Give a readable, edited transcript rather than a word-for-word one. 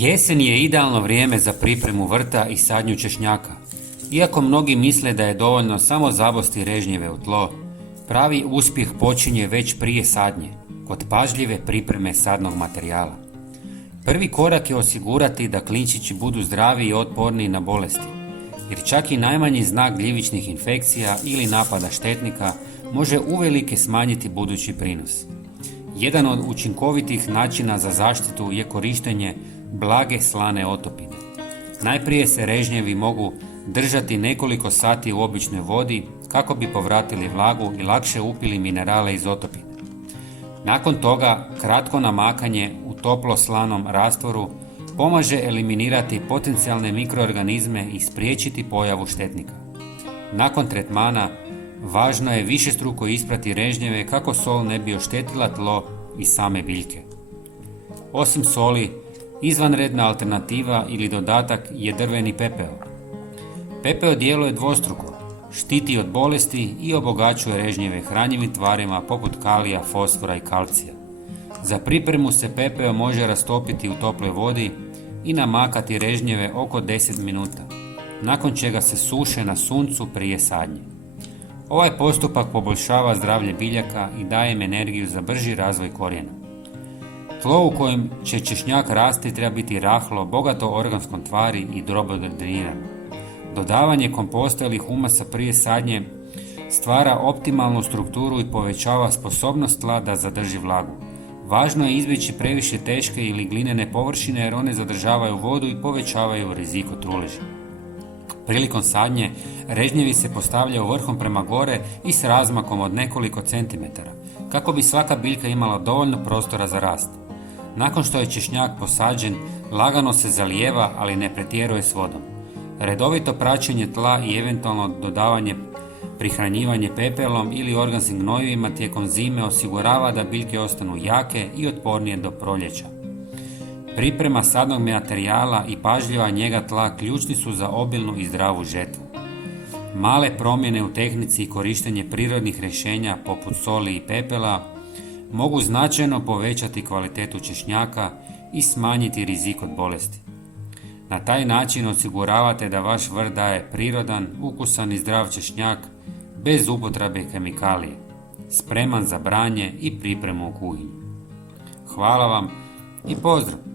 Jesen je idealno vrijeme za pripremu vrta i sadnju češnjaka. Iako mnogi misle da je dovoljno samo zabosti režnjeve u tlo, pravi uspjeh počinje već prije sadnje, kod pažljive pripreme sadnog materijala. Prvi korak je osigurati da klinčići budu zdravi i otporniji na bolesti, jer čak i najmanji znak gljivičnih infekcija ili napada štetnika može uvelike smanjiti budući prinos. Jedan od učinkovitih načina za zaštitu je korištenje blage slane otopine. Najprije se režnjevi mogu držati nekoliko sati u običnoj vodi kako bi povratili vlagu i lakše upili minerale iz otopine. Nakon toga, kratko namakanje u toplo slanom rastvoru pomaže eliminirati potencijalne mikroorganizme i spriječiti pojavu štetnika. Nakon tretmana, važno je višestruko isprati režnjeve kako sol ne bi oštetila tlo i same biljke. Osim soli, izvanredna alternativa ili dodatak je drveni pepeo. Pepeo djeluje dvostruko, štiti od bolesti i obogaćuje režnjeve hranjivim tvarima poput kalija, fosfora i kalcija. Za pripremu se pepeo može rastopiti u toploj vodi i namakati režnjeve oko 10 minuta, nakon čega se suše na suncu prije sadnje. Ovaj postupak poboljšava zdravlje biljaka i daje im energiju za brži razvoj korijena. Tlo u kojem će češnjak rasti treba biti rahlo, bogato organskom tvari i dobro drenirano. Dodavanje komposta ili humasa prije sadnje stvara optimalnu strukturu i povećava sposobnost tla da zadrži vlagu. Važno je izbjeći previše teške ili glinene površine jer one zadržavaju vodu i povećavaju rizik od truleža. Prilikom sadnje režnjevi se postavljaju vrhom prema gore i s razmakom od nekoliko centimetara, kako bi svaka biljka imala dovoljno prostora za rast. Nakon što je češnjak posađen, lagano se zalijeva, ali ne pretjeruje s vodom. Redovito praćenje tla i eventualno dodavanje prihranjivanje pepelom ili organskim gnojivima tijekom zime osigurava da biljke ostanu jake i otpornije do proljeća. Priprema sadnog materijala i pažljiva njega tla ključni su za obilnu i zdravu žetvu. Male promjene u tehnici i korištenje prirodnih rješenja poput soli i pepela mogu značajno povećati kvalitetu češnjaka i smanjiti rizik od bolesti. Na taj način osiguravate da vaš vrt daje prirodan, ukusan i zdrav češnjak bez upotrebe kemikalije, spreman za branje i pripremu u kuhinji. Hvala vam i pozdrav!